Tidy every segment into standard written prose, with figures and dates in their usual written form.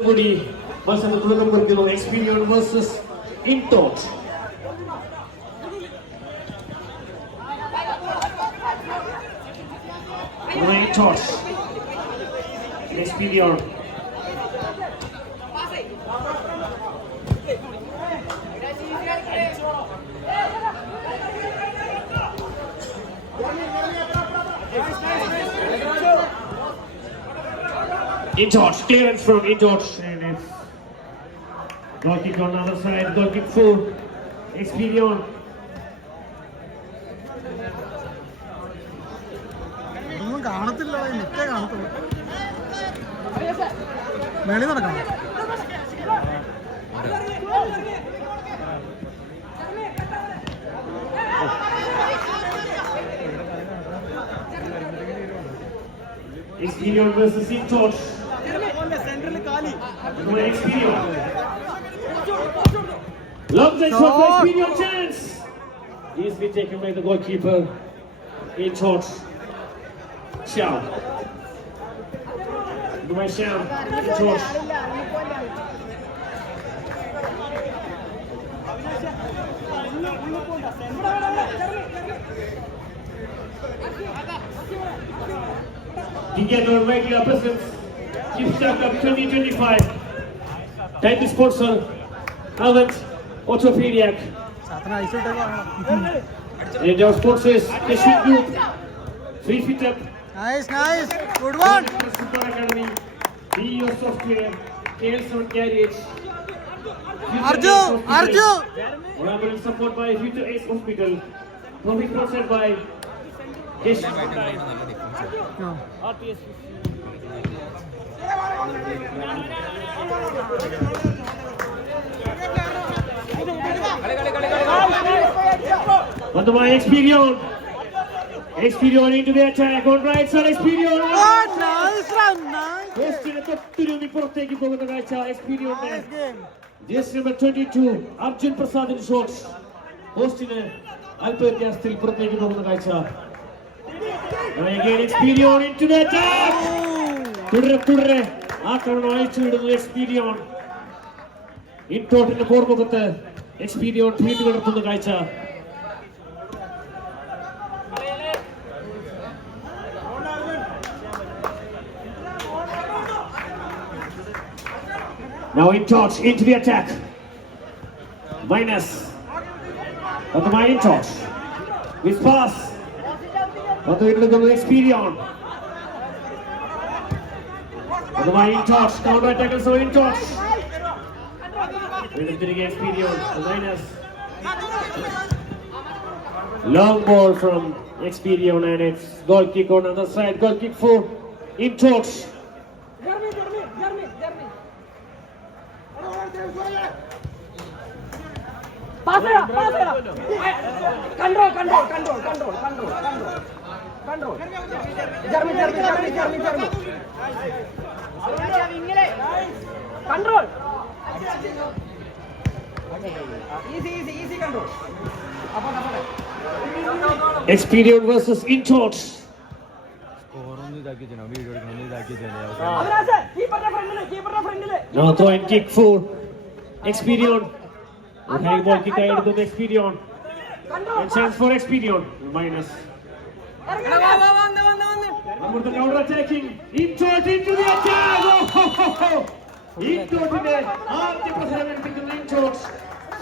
Everybody must have a Experience versus Intot. Intot. Experience. Intot, clearance from Intot, and it's goal kick on the other side, goal kick for Experience. ഒന്നും കാണത്തില്ല, നെറ്റേ കാണത്തുള്ളൂ. മേളിൽ നടക്കണം. Experience versus Intot. Experience. Long shot for Experience chance. He's been taken by the goalkeeper. Intot. Xiao. By Xiao. Intot. Together regular presence. Keep stacked up 2025. Time to sponsor. Helmet. Orthopedic. And our sponsors. Kashmir Group. 3 feet up. Nice, nice. Good one. Super Academy. DEO Software. KL7 Garage. Arju. Honorable support by Future Ace Hospital. Profit sponsored by No. RTS. But my Experience. Experience into the attack on right side. Experience. Oh, nice run, nice. Postina തൊട്ടുരുമി പുറത്തേക്ക് പോകുന്ന കാഴ്ച Nice Experience. game. Jersey number 22 Arjun Prasad's shots. പോസ്റ്റിന് അല്പവ്യത്യാസത്തിൽ പുറത്തേക്ക് പോകുന്ന കാഴ്ച. Again Experience into the attack. തുടരെ ആക്രമണം അയച്ചു വിടുന്നു Experience. ഇൻടോട്ടിന്റെ പോർമുഖത്ത് Experience വീണ്ടും നടത്തുന്ന കാഴ്ച. Now Intot into the attack. Minus. But the Intot. His pass. But the Experience. But the Intot. Counter attack so Intot. Experience. Minus. Long ball from Experience and it's goal kick on the other side. Goal kick for Intot. Control. Jeremy. Control. Easy control. Experience versus Intot. Now throw and kick for Experience. High ball kick out to the Experience. And chance for Experience. Minus. Number the counter attacking. Intot into the attack. Intot in the ആദ്യ പ്രഹരം എടുക്കുന്ന Intot.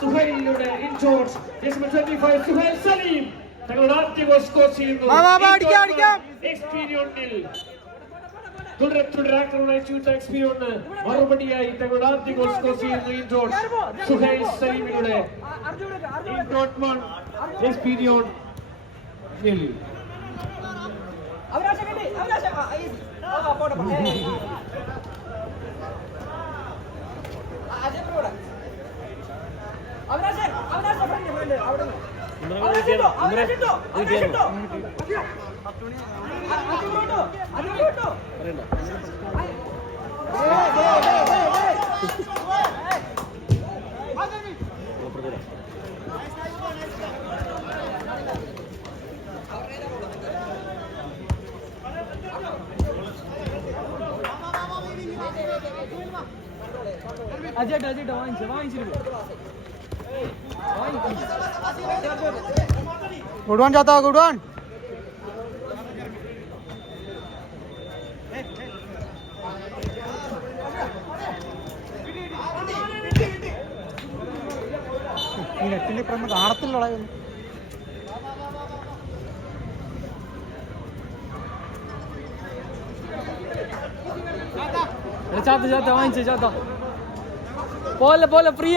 സുഹൈലിലൂടെ Intot. Number 25 Suhail Saleem. തങ്ങളുടെ ആദ്യ goal score ചെയ്യുന്നു. Experience nil. തുടരെ ആക്രമണം അയച്ചുവിട്ട Experience മറുപടിയായി തങ്ങളുടെ ആദ്യ ഗോൾ സ്കോർ ചെയ്യുന്നു Intot. സുഹൈൽ സലീമിലൂടെ Intot 1 Experience nil. അജേട്ടാ വാങ്ങിച്ചിട്ട് गुड वन जाता गुड वन ഈ നെറ്റിന്റെ ഇപ്പം കാണത്തില്ല ചാത്ത വാങ്ങിച്ചു ചാത്ത പോലെ ഫ്രീ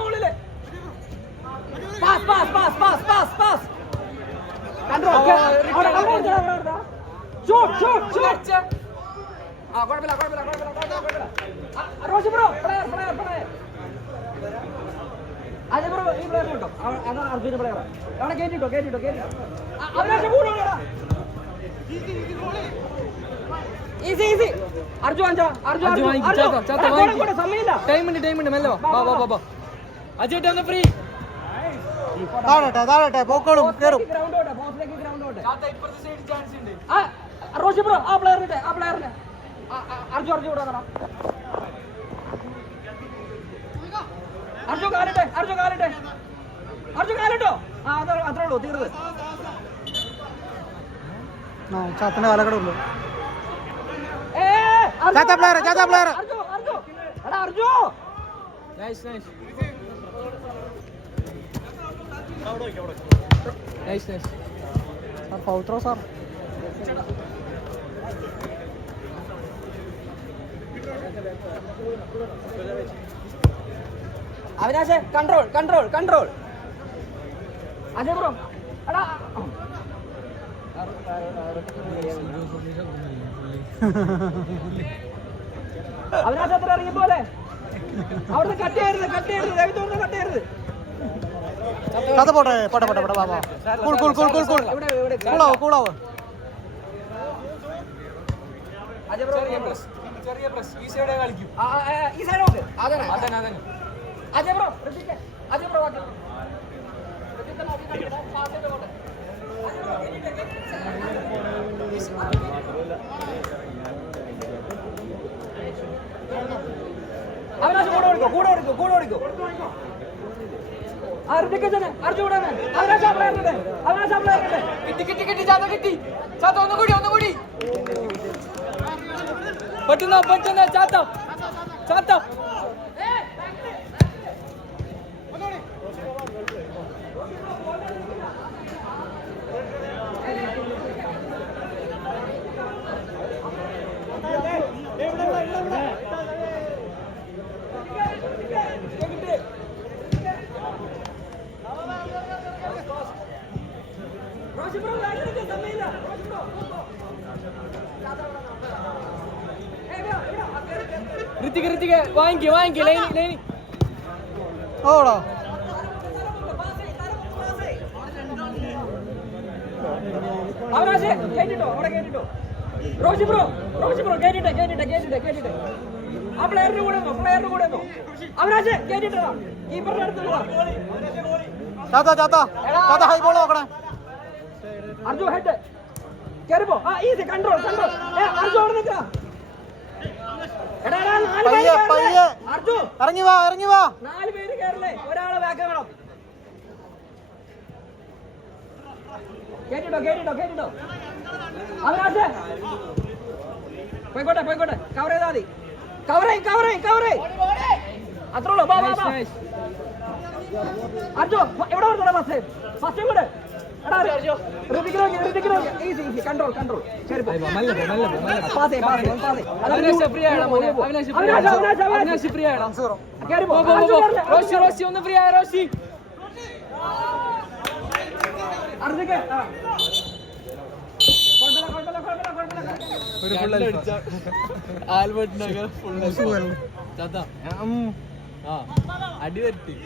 ഉള്ളില് പാസ് റോഷി ബ്രോ പ്ലെയർ അജയ് ബ്രോ ഈ പ്ലെയർ കേട്ടോ അതാണ് അർജുന പ്ലെയർ അവിടെ കേറ്റിട്ടോ അവരാശം കൂടാ ഈസി അർജുൻ സമയമില്ല ടൈമുണ്ട് മെല്ലെ വാ അജയ് ഒന്ന് ഫ്രീ താഴട്ടെ പോക്കോളും കേറും റോഷി ബ്രോ ആ പ്ലെയറിനെ അർജുൻ കൂടാ അർജുൻ കാലിട്ടോ ആ അത്രേ ഉള്ളൂ തീർന്ന് ചാത്തന്റെ കാലക്കട ഉള്ളു ചാത്ത പ്ലെയർ അർജു നൈസ് സാർ പൗത്രോ സാർ അവിനാശേ കൺട്രോൾ അജയ് ബ്രോ എടാ അവിനാശ് അത്ര ഇറങ്ങി പോലെ അവിടുന്ന് കട്ട് ചെയ്യരുത് കഥ പോട്ടെ വാ കൂളാവ് അജയ് ബ്രോ ചെറിയ പ്രസ് ഈ സൈഡ് കളിക്കും ഈ സൈഡ് നോക്ക് അതന്നെ അജയ് ബ്രോ വാട്ട് അവനാശം കൂടെ ഓടിക്കോ കിട്ടി ചാത്ത ഒന്നുകൂടി പറ്റുന്ന ചാത്ത ഋത്തിക്ക് വാങ്ങിക്ക് ലൈനി ഓടാ അവരാശേ കേട്ടിട്ടോ റോഷി ബ്രോ കേട്ടിട്ടെ ആ പ്ലെയറിന് കൂടെ അവരാശേ കേട്ടിട്ടാ കീപ്പറിന്റെ അടുത്തുള്ള ചാത്ത ഹൈ ബോൾ നോക്കണേ അർജു ഹെഡ് കേറിപ്പോ ഈസി കൺട്രോൾ അർജു അവിടെ നിൽക്കാ അർജു ഇറങ്ങി വാ 4 പേര് കേറില്ലേ ഒരാളെ ബാക്ക് വേണം കേട്ടിട്ടോ അവരാശേ പോയിക്കോട്ടെ കവർ ചെയ്താ മതി കവർ അത്രേ ഉള്ളൂ അർജു എവിടെ കൊടുത്തോളാം ഫസ്റ്റ് കൂടെ ഈസി കൺട്രോൾ ശരി റോഷി ഒന്ന് ഫ്രീ ആയ റോഷി ആൽബർട്ട് നഗർ അടി വരട്ടി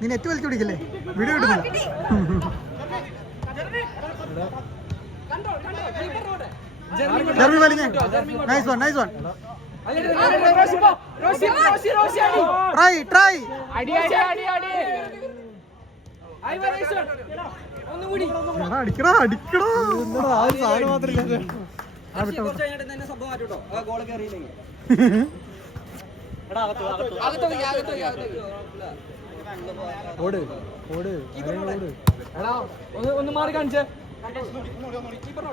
നീ നെറ്റ് വലിച്ചു പിടിക്കല്ലേ വീഡിയോ കിട്ടുന്നില്ല ജർമ്മി വലിഞ്ഞേ nice one nice one try അടിക്കടാ അടിക്കടാ ആ ഒരു സാധനം മാത്രമില്ല ഓട് ഓട് ഒന്ന് മാറി കാണിച്ചേ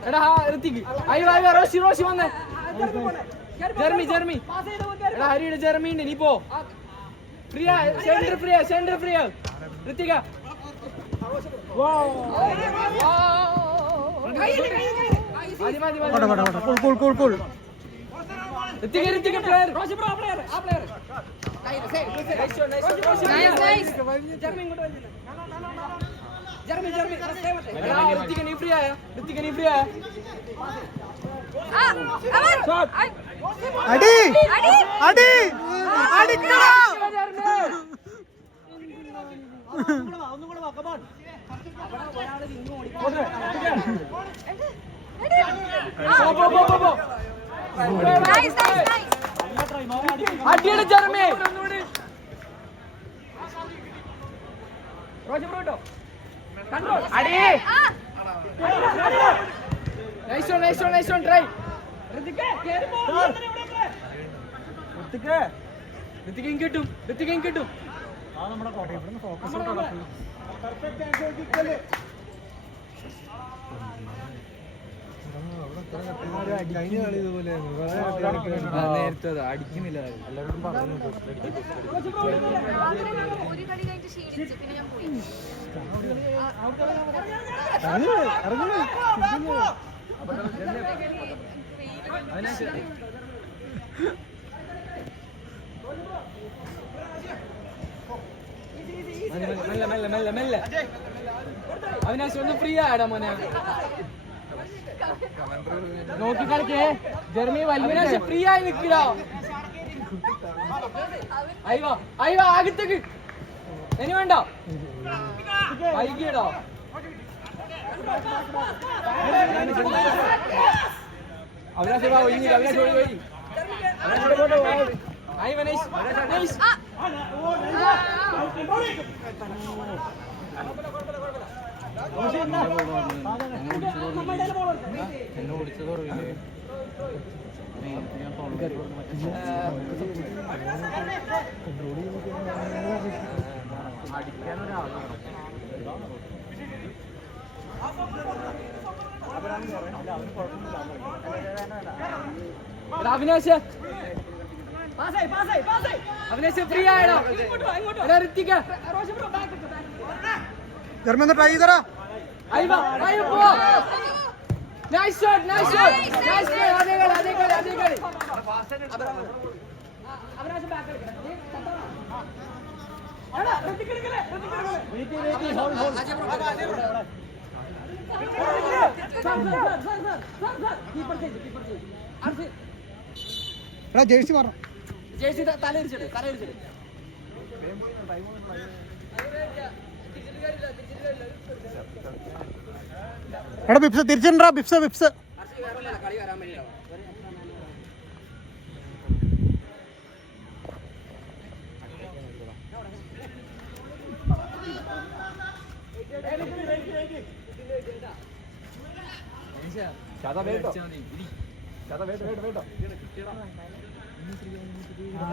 എടാ ഋത്തിക്ക് അയ്യോ റോഷി വന്നേ ജർമ്മി എടാ ഹരിയുടെ ജർമ്മി ഉണ്ട് നീ പോ free centre free Rithika Rithika player Rithika നീ ഫ്രീ ആയ അടി അടി അടിക്കടാ അടിയുടെ ജർമ്മി അടി നൈസ് ഓൺ ട്രൈ ഋത്തിക്കും കിട്ടും നേരത്തെ അടിക്കുന്നില്ല എല്ലാവരോടും പറഞ്ഞു ഒരു കളി കഴിഞ്ഞിട്ട് ക്ഷീണിച്ചു പിന്നെ ഞാൻ പോയി മെല്ലെ അവിനാശ് ഒന്ന് ഫ്രീ ആടാ മോനെ നോക്കി കളിക്കേ ജർമ്മി വലിയ ഫ്രീ ആയി നിൽക്കില്ല അയ്യോ ആകത്തേക്ക് ഇനി വേണ്ട വൈകിയടോ അവിനാശ് ഒഴിഞ്ഞില്ല എന്നെ ഓടിച്ചത് അറിയില്ലേ അവിനാശ് ഫ്രീ ആയടാ ഋത്തിക ജർമ്മി ഒന്ന് ട്രൈ ചെയ്തരാ നൈസ് ഷോട്ട് അതേ കളി എടാ ജേഴ്സി മാറണം ജേഴ്സി തലയിരിച്ചിട്ട് എടാ ബിപ്സ് തിരിച്ചിട്ടുണ്ടാ ബിപ്സ് കളി വരാൻ വേണ്ടിയാ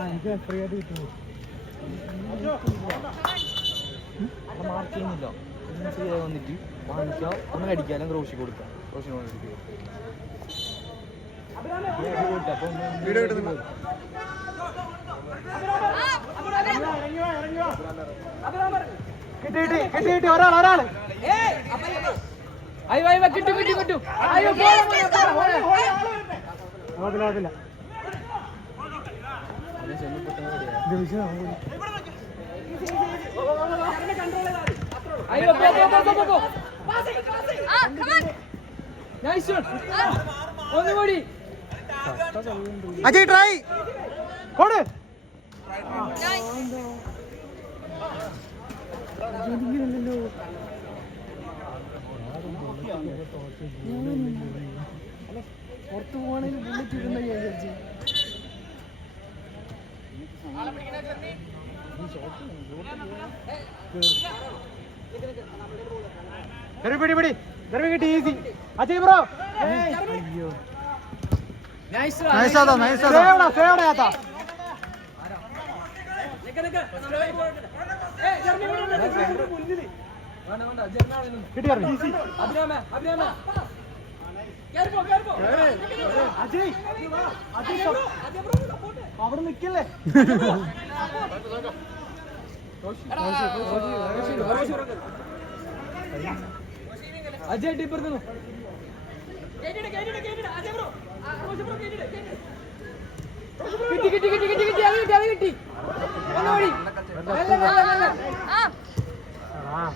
എനിക്ക് ഫ്രീ ആയിട്ട് കിട്ടുന്നു മാർക്ക് ചെയ്യുന്നില്ല ഫ്രീ ആയി വന്നിട്ട് വാങ്ങിക്കാം ഒന്ന് അടിക്കാനും റോഷി കൊടുക്കാം റോഷിന് വീഡിയോ കിട്ടുന്നുണ്ട് കിട്ടി ഒരാൾ അയ്യോ കിട്ടും കിട്ടും കിട്ടും അയ്യോ അതില്ല അയ്യോ പോ Ah, come on. നൈസ് ഒന്നുകൂടി അജയ് ട്രൈ കോട് Nice. പുറത്തു പോകണമെങ്കിൽ ബുള്ളറ്റ് ഇരുന്ന വിചാരിച്ചു പിടി കിട്ടി easy Ajay bro nice nice ആതാ സേവടാ ആതാ കിട്ടി അഭിരാമ അജയ് അവിടെ നിക്കല്ലേ അജയ് ടിപ്പുറത്തുന്നു കിട്ടി അത് കിട്ടി ഒന്നുകൂടി Ah,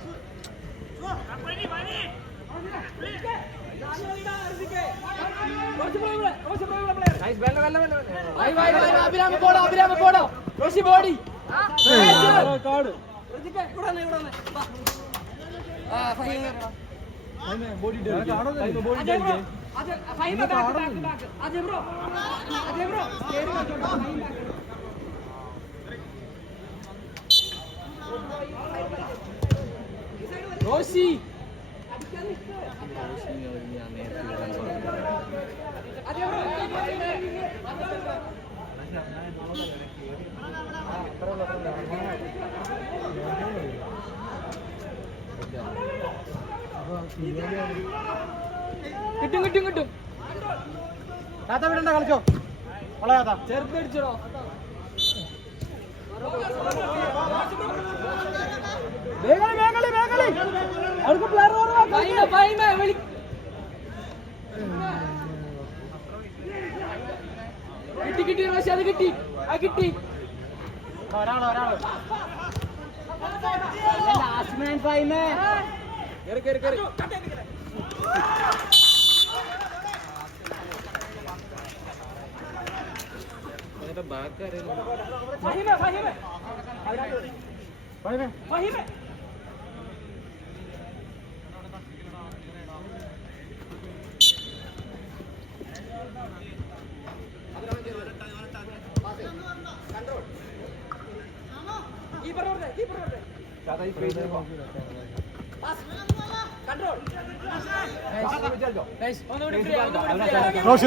അഭിരാമ പോടോ റോഷി ബോഡി കാട് റോഷി കിട്ടും താത്ത വിടണ്ട കളിച്ചോ വളയാത്ത ചെറുത്തടിച്ചോ അവർക്ക് പ്ലെയർ കിട്ടി റോഷി അത് കിട്ടി ഒരാള് കേറി റോഷി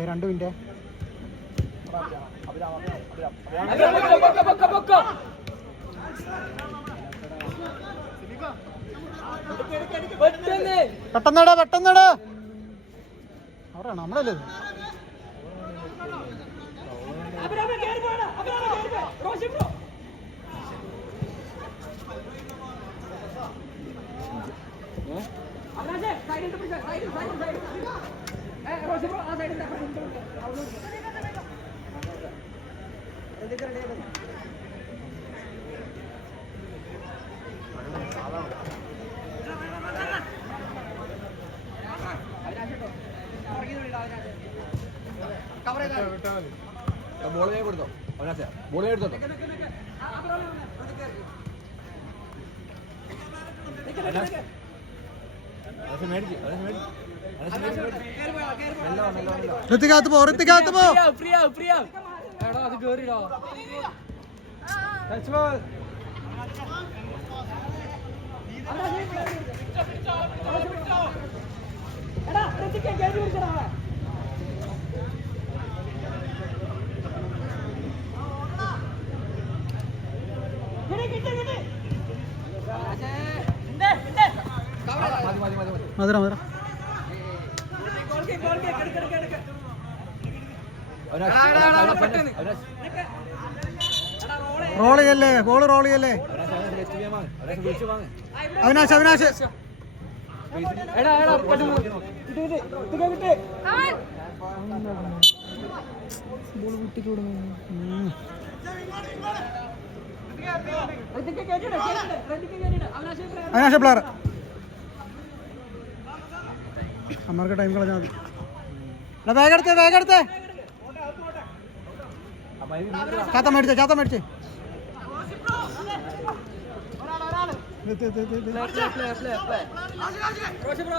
രണ്ട് മിനിറ്റ് പെട്ടെന്നടാ അവിടെ നമ്മളല്ലേ ബോളിനെ കൊടുത്തോ ബോളിനെ എടുത്തോ ഋത്തികത്ത് പോ പ്രിയ എടാ അത് കേറിടാ മധുര റോൾ ചെയ്യല്ലേ, ബോൾ റോൾ ചെയ്യല്ലേ. അവിനാശ് അവിനാശ് അവിനാശ് പ്ലെയർ. അമ്മർക്ക് ടൈം കളഞ്ഞാൽ മതി. വേഗം എടുത്തേ, വേഗം എടുത്തേ. ചാത്ത മേടിച്ചേ, ചാത്ത മേടിച്ചേ. റോഷി ബ്രോ